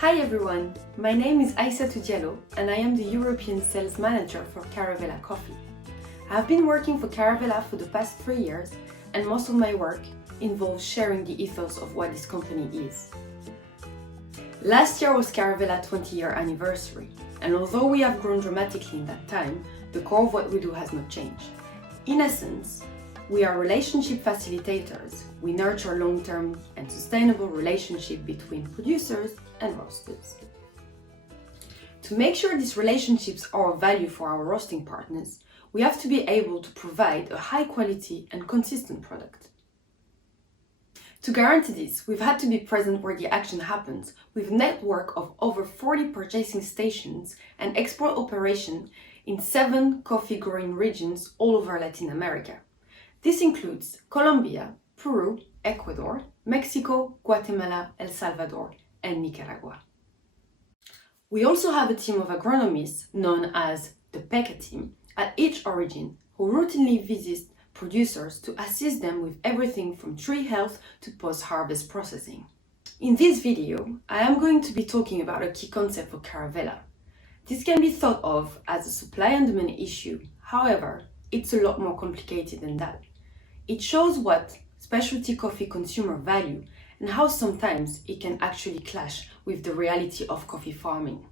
Hi everyone, my name is Aïssatou Diallo and I am the European Sales Manager for Caravela Coffee. I have been working for Caravela for the past 3 years and most of my work involves sharing the ethos of what this company is. Last year was Caravela's 20-year anniversary, and although we have grown dramatically in that time, the core of what we do has not changed. In essence, we are relationship facilitators. We nurture long-term and sustainable relationships between producers and roasters. To make sure these relationships are of value for our roasting partners, we have to be able to provide a high quality and consistent product. To guarantee this, we've had to be present where the action happens with a network of over 40 purchasing stations and export operations in 7 coffee growing regions all over Latin America. This includes Colombia, Peru, Ecuador, Mexico, Guatemala, El Salvador, and Nicaragua. We also have a team of agronomists known as the PECA team at each origin who routinely visit producers to assist them with everything from tree health to post-harvest processing. In this video, I am going to be talking about a key concept for Caravela. This can be thought of as a supply and demand issue. However, it's a lot more complicated than that. It shows what specialty coffee consumers value and how sometimes it can actually clash with the reality of coffee farming.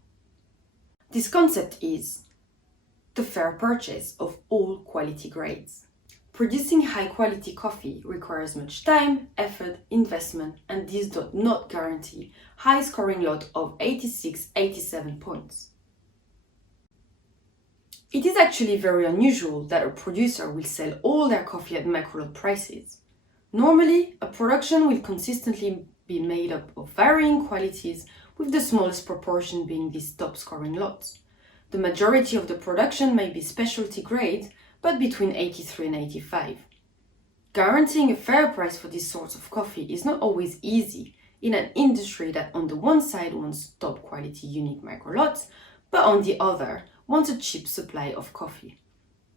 This concept is the fair purchase of all quality grades. Producing high-quality coffee requires much time, effort, investment, and this does not guarantee high scoring lot of 86-87 points. It is actually very unusual that a producer will sell all their coffee at Microlot prices. Normally, a production will consistently be made up of varying qualities, with the smallest proportion being these top-scoring lots. The majority of the production may be specialty grade, but between 83 and 85. Guaranteeing a fair price for these sorts of coffee is not always easy in an industry that on the one side wants top quality unique microlots, but on the other wants a cheap supply of coffee.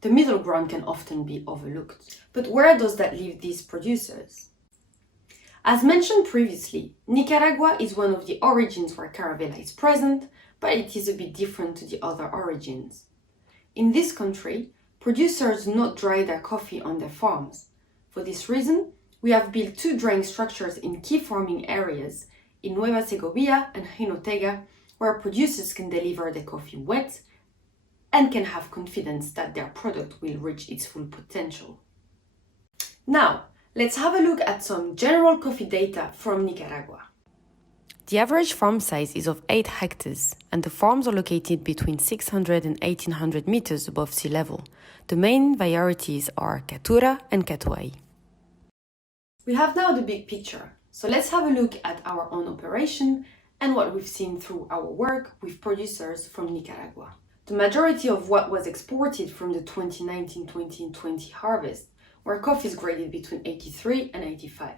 The middle ground can often be overlooked. But where does that leave these producers? As mentioned previously, Nicaragua is one of the origins where Caravela is present, but it is a bit different to the other origins. In this country, producers do not dry their coffee on their farms. For this reason, we have built 2 drying structures in key farming areas in Nueva Segovia and Jinotega, where producers can deliver their coffee wet and can have confidence that their product will reach its full potential. Now, let's have a look at some general coffee data from Nicaragua. The average farm size is of 8 hectares, and the farms are located between 600 and 1800 meters above sea level. The main varieties are Caturra and Catuai. We have now the big picture, so let's have a look at our own operation and what we've seen through our work with producers from Nicaragua. The majority of what was exported from the 2019-2020 harvest were coffees graded between 83 and 85.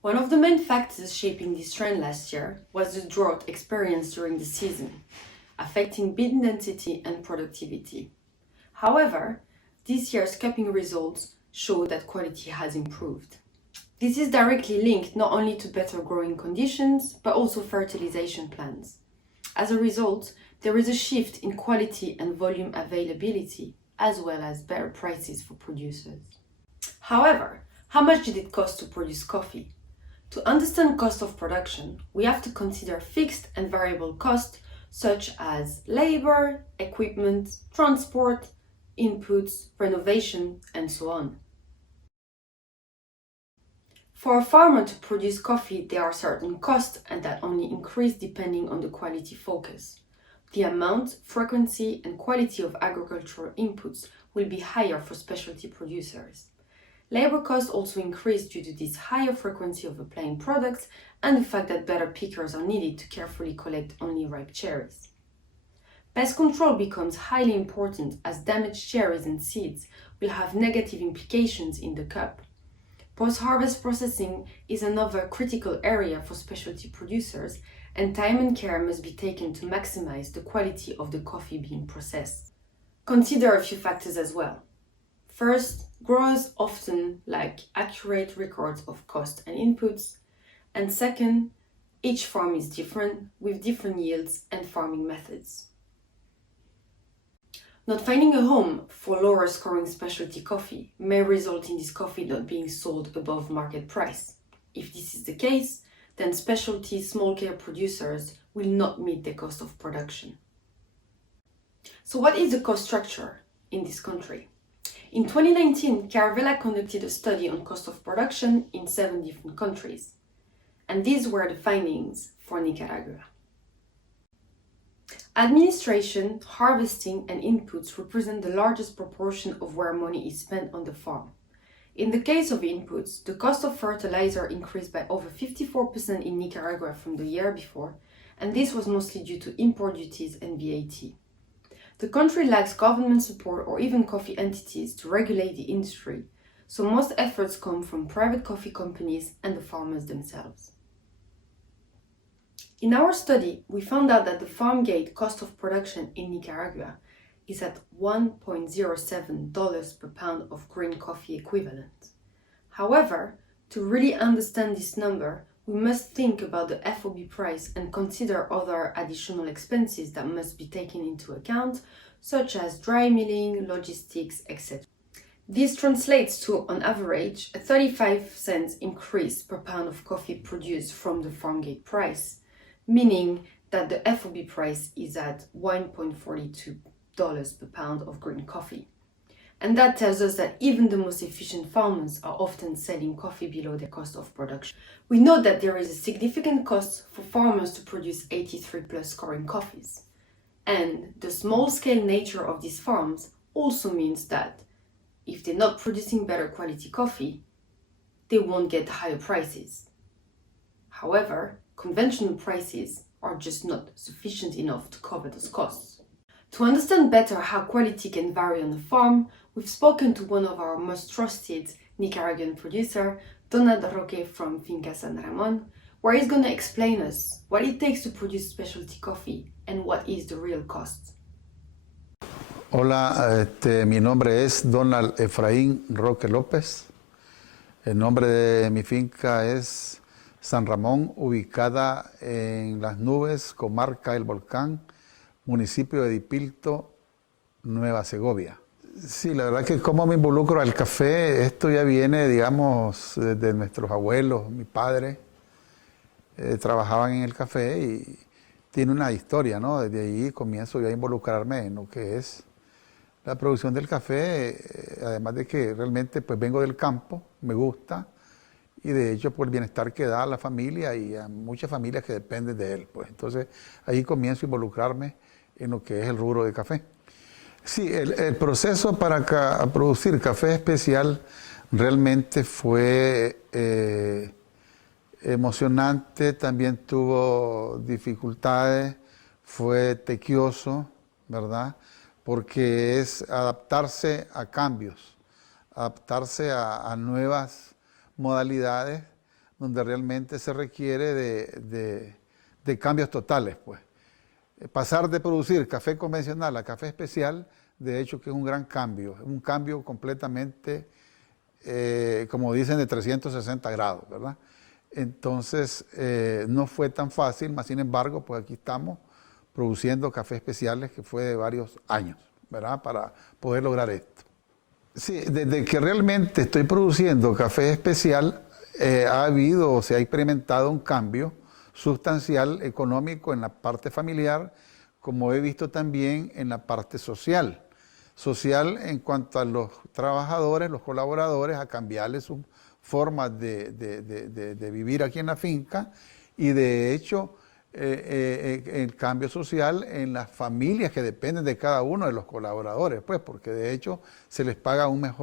One of the main factors shaping this trend last year was the drought experienced during the season, affecting bean density and productivity. However, this year's cupping results show that quality has improved. This is directly linked not only to better growing conditions, but also fertilization plans. As a result, there is a shift in quality and volume availability, as well as better prices for producers. However, how much did it cost to produce coffee? To understand cost of production, we have to consider fixed and variable costs such as labor, equipment, transport, inputs, renovation, and so on. For a farmer to produce coffee, there are certain costs and that only increase depending on the quality focus. The amount, frequency, and quality of agricultural inputs will be higher for specialty producers. Labor costs also increase due to this higher frequency of applying products and the fact that better pickers are needed to carefully collect only ripe cherries. Pest control becomes highly important as damaged cherries and seeds will have negative implications in the cup. Post-harvest processing is another critical area for specialty producers, and time and care must be taken to maximize the quality of the coffee being processed. Consider a few factors as well. First, growers often like accurate records of cost and inputs. And second, each farm is different with different yields and farming methods. Not finding a home for lower scoring specialty coffee may result in this coffee not being sold above market price. If this is the case, then specialty small-scale producers will not meet the cost of production. So what is the cost structure in this country? In 2019, Caravela conducted a study on cost of production in 7 different countries. And these were the findings for Nicaragua. Administration, harvesting, and inputs represent the largest proportion of where money is spent on the farm. In the case of inputs, the cost of fertilizer increased by over 54% in Nicaragua from the year before, and this was mostly due to import duties and VAT. The country lacks government support or even coffee entities to regulate the industry, so most efforts come from private coffee companies and the farmers themselves. In our study, we found out that the farm gate cost of production in Nicaragua is at $1.07 per pound of green coffee equivalent. However, to really understand this number, we must think about the FOB price and consider other additional expenses that must be taken into account, such as dry milling, logistics, etc. This translates to, on average, a 35 cents increase per pound of coffee produced from the farm gate price, meaning that the FOB price is at $1.42 per pound of green coffee. And that tells us that even the most efficient farmers are often selling coffee below their cost of production. We know that there is a significant cost for farmers to produce 83 plus scoring coffees. And the small-scale nature of these farms also means that if they're not producing better quality coffee, they won't get higher prices. However, conventional prices are just not sufficient enough to cover those costs. To understand better how quality can vary on a farm, we've spoken to one of our most trusted Nicaraguan producer, Donald Roque from Finca San Ramon, where he's going to explain us what it takes to produce specialty coffee and what is the real cost. Hola, mi nombre es Donald Efraín Roque López. El nombre de mi finca es San Ramón, ubicada en las nubes, comarca El Volcán, municipio de Dipilto, Nueva Segovia. Sí, la verdad que cómo me involucro al café, esto ya viene, digamos, desde nuestros abuelos, mi padre, trabajaban en el café y tiene una historia, ¿no? Desde ahí comienzo yo a involucrarme en lo que es la producción del café, además de que realmente pues vengo del campo, me gusta, y de hecho por el bienestar que da a la familia y a muchas familias que dependen de él, pues. Entonces ahí comienzo a involucrarme en lo que es el rubro de café. Sí, el proceso para producir café especial realmente fue emocionante, también tuvo dificultades, fue tequioso, ¿verdad? Porque es adaptarse a cambios, adaptarse a nuevas modalidades donde realmente se requiere de cambios totales, pues. Pasar de producir café convencional a café especial, de hecho que es un gran cambio, un cambio completamente, como dicen, de 360 grados, ¿verdad? Entonces, no fue tan fácil, mas sin embargo, pues aquí estamos produciendo cafés especiales que fue de varios años, ¿verdad? Para poder lograr esto. Sí, desde que realmente estoy produciendo café especial, ha habido o se ha experimentado un cambio sustancial económico en la parte familiar, como he visto también en la parte social. Social en cuanto a los trabajadores, los colaboradores, a cambiarles sus formas de vivir aquí en la finca y de hecho el cambio social en las familias que dependen de cada uno de los colaboradores, pues porque de hecho se les paga una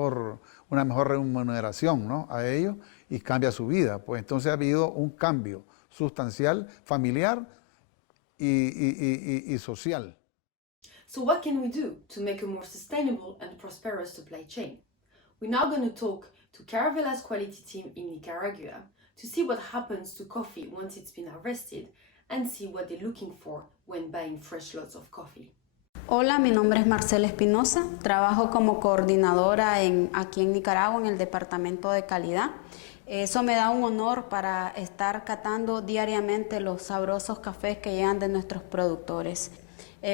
mejor remuneración, ¿no?, a ellos y cambia su vida. Pues entonces ha habido un cambio sustancial, familiar y social. So what can we do to make a more sustainable and prosperous supply chain? We're now going to talk to Caravela's quality team in Nicaragua to see what happens to coffee once it's been harvested and see what they're looking for when buying fresh lots of coffee. Hola, mi nombre es Marcela Espinosa, trabajo como coordinadora aquí en Nicaragua en el Departamento de Calidad. Eso me da un honor para estar catando diariamente los sabrosos cafés que llegan de nuestros productores.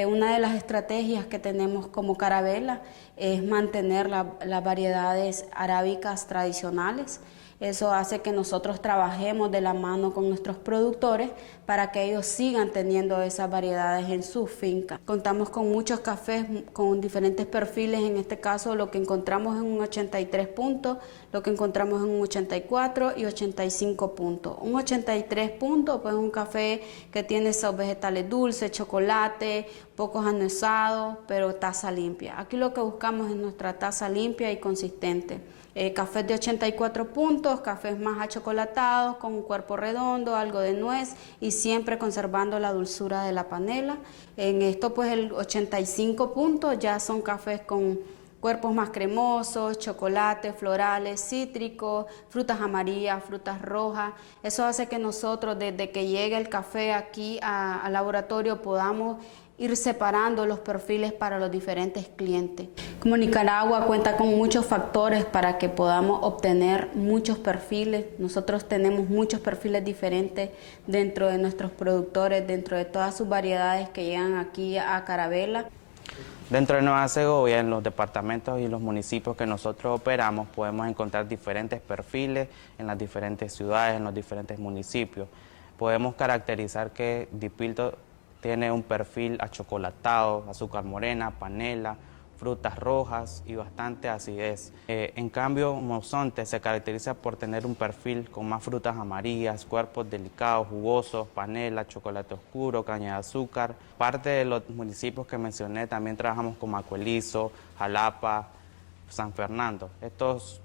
Una de las estrategias que tenemos como Caravela es mantener las variedades arábicas tradicionales. Eso hace que nosotros trabajemos de la mano con nuestros productores para que ellos sigan teniendo esas variedades en sus fincas. Contamos con muchos cafés con diferentes perfiles, en este caso lo que encontramos en un 83 puntos, lo que encontramos en un 84 y 85 puntos. Un 83 puntos, pues un café que tiene esos vegetales dulces, chocolate, pocos anesados, pero taza limpia. Aquí lo que buscamos es nuestra taza limpia y consistente. Cafés de 84 puntos, cafés más achocolatados, con un cuerpo redondo, algo de nuez y siempre conservando la dulzura de la panela. En esto pues el 85 puntos ya son cafés con cuerpos más cremosos, chocolates, florales, cítricos, frutas amarillas, frutas rojas. Eso hace que nosotros desde que llegue el café aquí al laboratorio podamos ir separando los perfiles para los diferentes clientes. Como Nicaragua cuenta con muchos factores para que podamos obtener muchos perfiles, nosotros tenemos muchos perfiles diferentes dentro de nuestros productores, dentro de todas sus variedades que llegan aquí a Caravela. Dentro de Nueva Segovia, en los departamentos y los municipios que nosotros operamos, podemos encontrar diferentes perfiles en las diferentes ciudades, en los diferentes municipios. Podemos caracterizar que Dipilto tiene un perfil achocolatado, azúcar morena, panela, frutas rojas y bastante acidez. En cambio, Mozonte se caracteriza por tener un perfil con más frutas amarillas, cuerpos delicados, jugosos, panela, chocolate oscuro, caña de azúcar. Parte de los municipios que mencioné también trabajamos con Macuelizo, Jalapa, San Fernando. Estos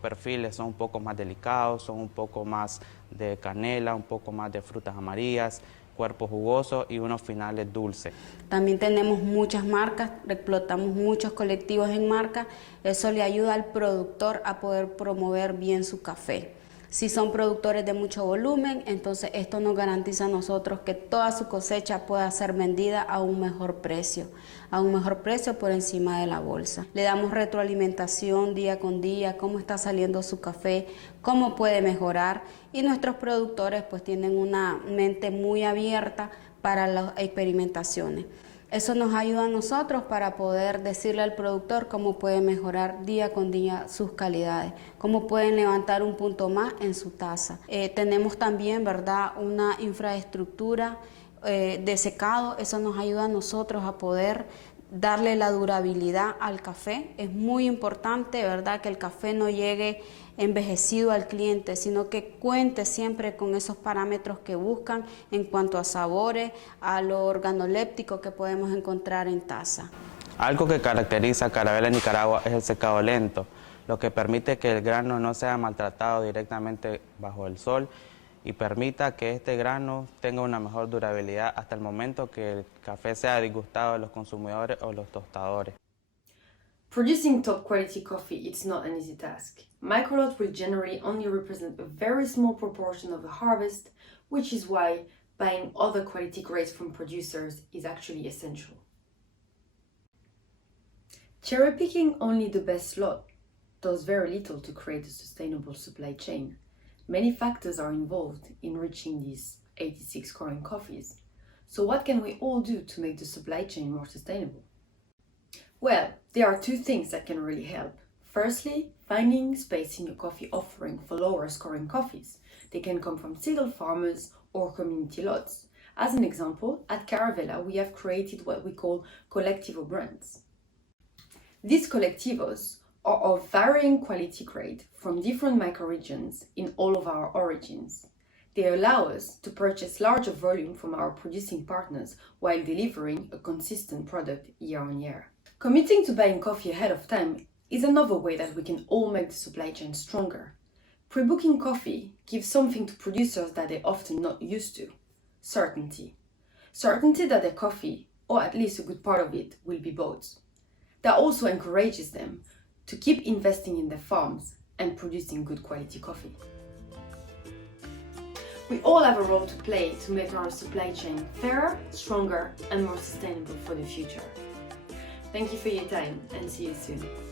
perfiles son un poco más delicados, son un poco más de canela, un poco más de frutas amarillas, cuerpo jugoso y unos finales dulces. También tenemos muchas marcas, explotamos muchos colectivos en marca. Eso le ayuda al productor a poder promover bien su café. Si son productores de mucho volumen, entonces esto nos garantiza a nosotros que toda su cosecha pueda ser vendida a un mejor precio por encima de la bolsa. Le damos retroalimentación día con día, cómo está saliendo su café, cómo puede mejorar, y nuestros productores pues tienen una mente muy abierta para las experimentaciones. Eso nos ayuda a nosotros para poder decirle al productor cómo puede mejorar día con día sus calidades, cómo pueden levantar un punto más en su taza. Tenemos también, ¿verdad?, una infraestructura de secado. Eso nos ayuda a nosotros a poder darle la durabilidad al café. Es muy importante, ¿verdad?, que el café no llegue envejecido al cliente, sino que cuente siempre con esos parámetros que buscan en cuanto a sabores, a lo organoléptico que podemos encontrar en taza. Algo que caracteriza a Caravela en Nicaragua es el secado lento, lo que permite que el grano no sea maltratado directamente bajo el sol y permita que este grano tenga una mejor durabilidad hasta el momento que el café sea disgustado de los consumidores o los tostadores. Producing top quality coffee is not an easy task. Microlot will generally only represent a very small proportion of the harvest, which is why buying other quality grades from producers is actually essential. Cherry picking only the best lot does very little to create a sustainable supply chain. Many factors are involved in reaching these 86 scoring coffees. So what can we all do to make the supply chain more sustainable? Well, there are two things that can really help. Firstly, finding space in your coffee offering for lower scoring coffees. They can come from single farmers or community lots. As an example, at Caravela we have created what we call collectivo brands. These collectivos are of varying quality grade from different microregions in all of our origins. They allow us to purchase larger volume from our producing partners while delivering a consistent product year on year. Committing to buying coffee ahead of time is another way that we can all make the supply chain stronger. Pre-booking coffee gives something to producers that they're often not used to: certainty. Certainty that their coffee, or at least a good part of it, will be bought. That also encourages them to keep investing in their farms and producing good quality coffee. We all have a role to play to make our supply chain fairer, stronger, and more sustainable for the future. Thank you for your time and see you soon.